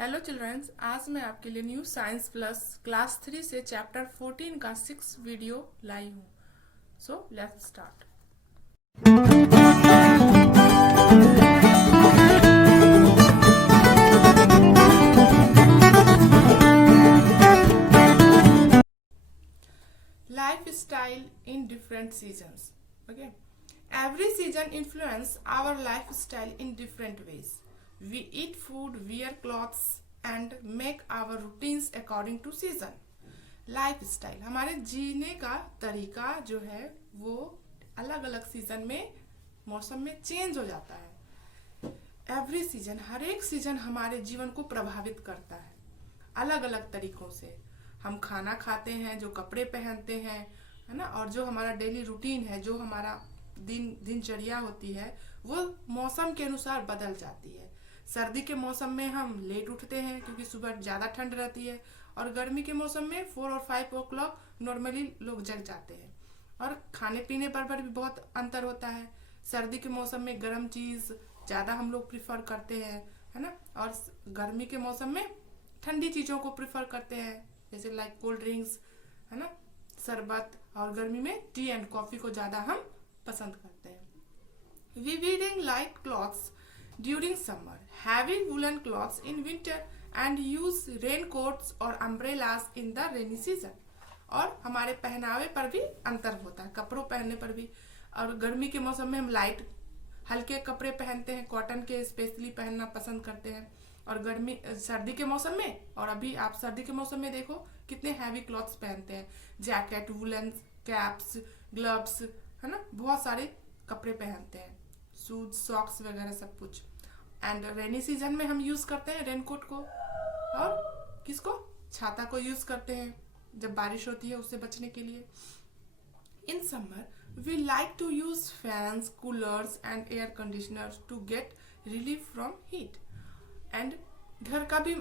Hello children's, आज मैं आपके लिए न्यू साइंस प्लस क्लास 3 से चैप्टर 14 का 6 वीडियो लाई हूँ। So let's start. Lifestyle in different seasons. Okay, every season influence our lifestyle in different ways. We eat food, wear clothes and make our routines according to season. Life style हमारे जीने का तरीका जो है वो अलग अलग सीजन में मौसम में चेंज हो जाता है। एवरी सीजन, हर एक सीजन हमारे जीवन को प्रभावित करता है अलग अलग तरीकों से। हम खाना खाते हैं, जो कपड़े पहनते हैं, है ना, और जो हमारा डेली रूटीन है, जो हमारा दिनचर्या होती है, वो मौसम के अनुसार बदल जाती है। सर्दी के मौसम में हम लेट उठते हैं क्योंकि सुबह ज़्यादा ठंड रहती है, और गर्मी के मौसम में 4 और 5 ओ क्लॉक नॉर्मली लोग जग जाते हैं। और खाने पीने पर भी बहुत अंतर होता है। सर्दी के मौसम में गर्म चीज़ ज़्यादा हम लोग प्रिफर करते हैं, है ना, और गर्मी के मौसम में ठंडी चीज़ों को प्रिफर करते हैं, जैसे लाइक कोल्ड ड्रिंक्स, है ना, शरबत। और गर्मी में टी एंड कॉफ़ी को ज़्यादा हम पसंद करते हैं। We wearing light clothes during summer, having woolen clothes in winter and use raincoats or umbrellas in the rainy season. और हमारे पहनावे पर भी अंतर होता है, कपड़ों पहनने पर भी। और गर्मी के मौसम में हम लाइट हल्के कपड़े पहनते हैं, कॉटन के स्पेशली पहनना पसंद करते हैं। और सर्दी के मौसम में, और अभी आप सर्दी के मौसम में देखो कितने हैवी क्लॉथ्स पहनते हैं, जैकेट, वुलन कैप्स, ग्लव्स, है ना, बहुत सारे कपड़े पहनते हैं, शूज, सॉक्स वगैरह सब कुछ। एंड रेनी सीजन में हम यूज करते हैं रेनकोट को, और किसको, छाता को यूज करते हैं जब बारिश होती है उससे बचने के लिए। In summer we like to use fans, coolers and air conditioners to get relief from heat. And घर का भी,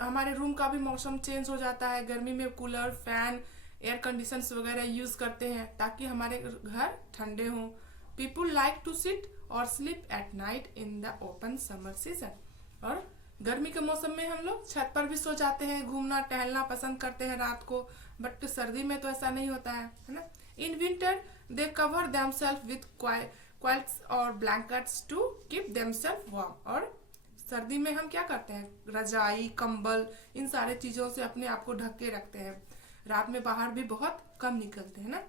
हमारे रूम का भी मौसम चेंज हो जाता है। गर्मी में कूलर, फैन, एयर कंडीशनर्स वगैरह यूज करते हैं ताकि हमारे घर ठंडे हों। पीपुल लाइक टू सिट और sleep at night in the open summer season. और गर्मी के मौसम में हम लोग छत पर भी सो जाते हैं, घूमना टहलना पसंद करते हैं रात को, बट सर्दी में तो ऐसा नहीं होता है ना। In winter they cover themselves with quilts और blankets to keep themselves warm. और सर्दी में हम क्या करते हैं, रजाई, कंबल, इन सारे चीजों से अपने आप को ढक के रखते हैं। रात में बाहर भी बहुत कम निकलते हैं ना।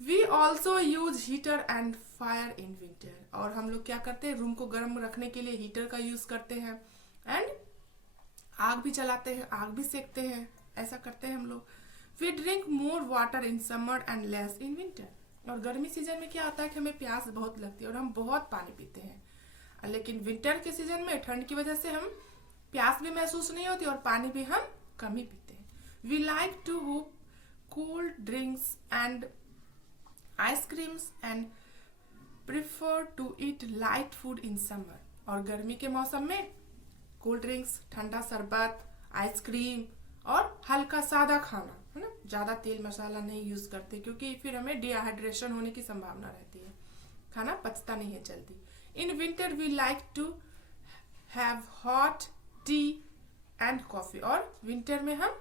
We also use heater and fire in winter. और हम लोग क्या करते हैं, रूम को गर्म रखने के लिए हीटर का यूज करते हैं, एंड आग भी जलाते हैं, आग भी सेकते हैं, ऐसा करते हैं हम लोग। We drink more water in summer and less in winter. और गर्मी सीजन में क्या होता है कि हमें प्यास बहुत लगती है और हम बहुत पानी पीते हैं, लेकिन विंटर के सीजन में ठंड की वजह से हम प्यास भी महसूस नहीं होती और पानी भी हम कम ही पीते हैं। We like to have cold drinks and ice creams and prefer to eat light food in summer. और गर्मी के मौसम में कोल्ड ड्रिंक्स, ठंडा शरबत, आइसक्रीम और हल्का सादा खाना, है ना, ज्यादा तेल मसाला नहीं यूज करते क्योंकि फिर हमें डिहाइड्रेशन होने की संभावना रहती है, खाना पचता नहीं है जल्दी। In winter we like to have hot tea and coffee। और विंटर में हम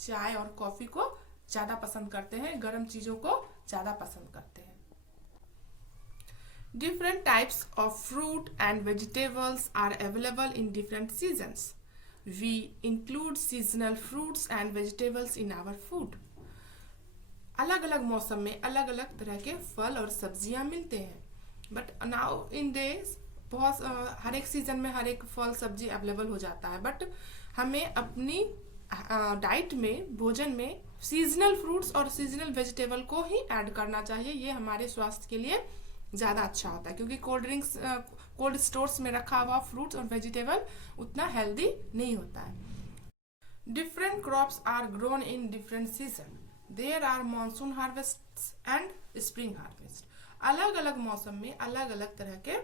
चाय और कॉफी को ज्यादा पसंद करते हैं, गर्म चीजों को ज्यादा पसंद करते हैं। Different types of fruit and vegetables are available in different seasons. We include seasonal fruits and vegetables in our food. अलग अलग मौसम में अलग अलग तरह के फल और सब्जियां मिलते हैं, बट नाउ इन डेज बहुत हर एक सीजन में हर एक फल सब्जी अवेलेबल हो जाता है, बट हमें अपनी डाइट में, भोजन में सीजनल फ्रूट्स और सीजनल वेजिटेबल को ही ऐड करना चाहिए। ये हमारे स्वास्थ्य के लिए ज़्यादा अच्छा होता है क्योंकि कोल्ड स्टोर्स में रखा हुआ फ्रूट्स और वेजिटेबल उतना हेल्दी नहीं होता है। Different crops are grown in different season. There are monsoon harvest and spring harvest. अलग अलग मौसम में अलग अलग तरह के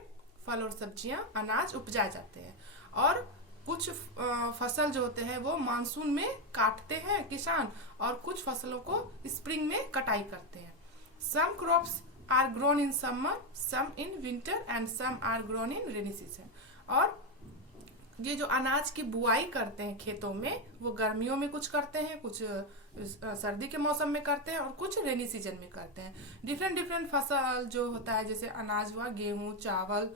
फल और सब्जियां, अनाज उपजाए जाते हैं। और कुछ फसल जो होते हैं वो मानसून में काटते हैं किसान, और कुछ फसलों को स्प्रिंग में कटाई करते हैं। Some crops are grown in summer, some in winter and some are grown in rainy season. और ये जो अनाज की बुआई करते हैं खेतों में, वो गर्मियों में कुछ करते हैं, कुछ सर्दी के मौसम में करते हैं और कुछ रेनी सीजन में करते हैं। डिफरेंट डिफरेंट फसल जो होता है, जैसे अनाज हुआ गेहूं, चावल,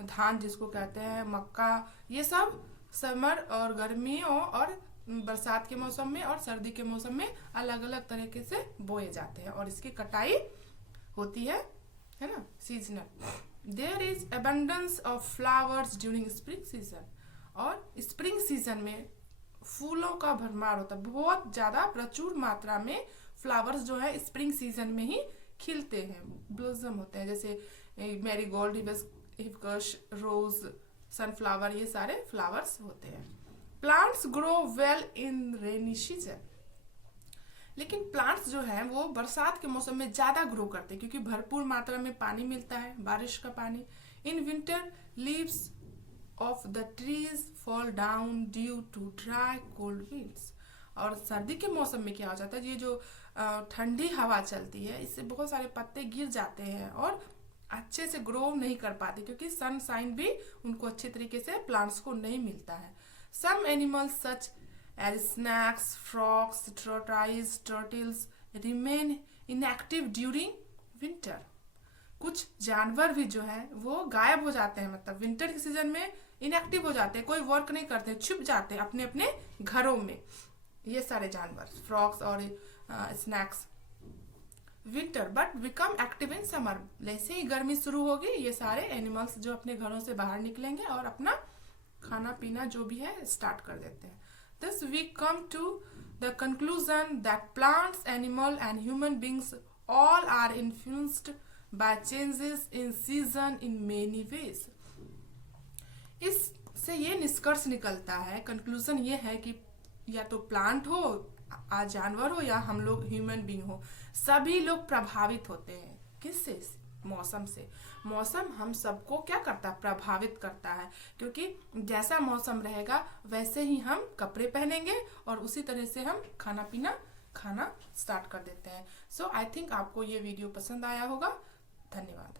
धान जिसको कहते हैं, मक्का, ये सब समर और गर्मियों और बरसात के मौसम में और सर्दी के मौसम में अलग अलग तरीके से बोए जाते हैं और इसकी कटाई होती है ना, seasonal. There is abundance of flowers during spring season, और स्प्रिंग सीजन में फूलों का भरमार होता है, बहुत ज्यादा प्रचुर मात्रा में फ्लावर्स जो है स्प्रिंग सीजन में ही खिलते हैं, ब्लॉसम होते हैं, जैसे मैरीगोल्ड, हिबिस्कस, रोज, सनफ्लावर, ये सारे फ्लावर्स होते हैं। Plants grow well in rainy season, लेकिन प्लांट्स जो है वो बरसात के मौसम में ज्यादा ग्रो करते हैं क्योंकि भरपूर मात्रा में पानी मिलता है, बारिश का पानी। In winter leaves of the trees fall down due to dry cold winds, और सर्दी के मौसम में क्या हो जाता है, ये जो ठंडी हवा चलती है इससे बहुत सारे पत्ते गिर जाते हैं और अच्छे से ग्रो नहीं कर पाते क्योंकि सनशाइन भी उनको अच्छे तरीके से प्लांट्स को नहीं मिलता है। Some animals such as snakes, frogs, tortoise, turtles remain inactive during winter. कुछ जानवर भी जो है वो गायब हो जाते हैं, मतलब विंटर के सीजन में इनएक्टिव हो जाते हैं, कोई वर्क नहीं करते, छुप जाते हैं अपने अपने घरों में, ये सारे जानवर, फ्रॉक्स और snacks. Winter but become active in summer, जैसे ही गर्मी शुरू होगी ये सारे एनिमल्स जो अपने घरों से बाहर निकलेंगे और अपना खाना पीना जो भी है स्टार्ट कर देते हैं। Thus we come to the conclusion that plants, animal and human beings all are influenced by changes in season in many ways. इससे ये निष्कर्ष निकलता है, कंक्लूजन ये है कि या तो प्लांट हो, जानवर हो, या हम लोग ह्यूमन बीइंग हो, सभी लोग प्रभावित होते हैं। किससे? मौसम से। मौसम हम सबको क्या करता है? प्रभावित करता है, क्योंकि जैसा मौसम रहेगा वैसे ही हम कपड़े पहनेंगे और उसी तरह से हम खाना पीना खाना स्टार्ट कर देते हैं। सो आई थिंक आपको ये वीडियो पसंद आया होगा। धन्यवाद।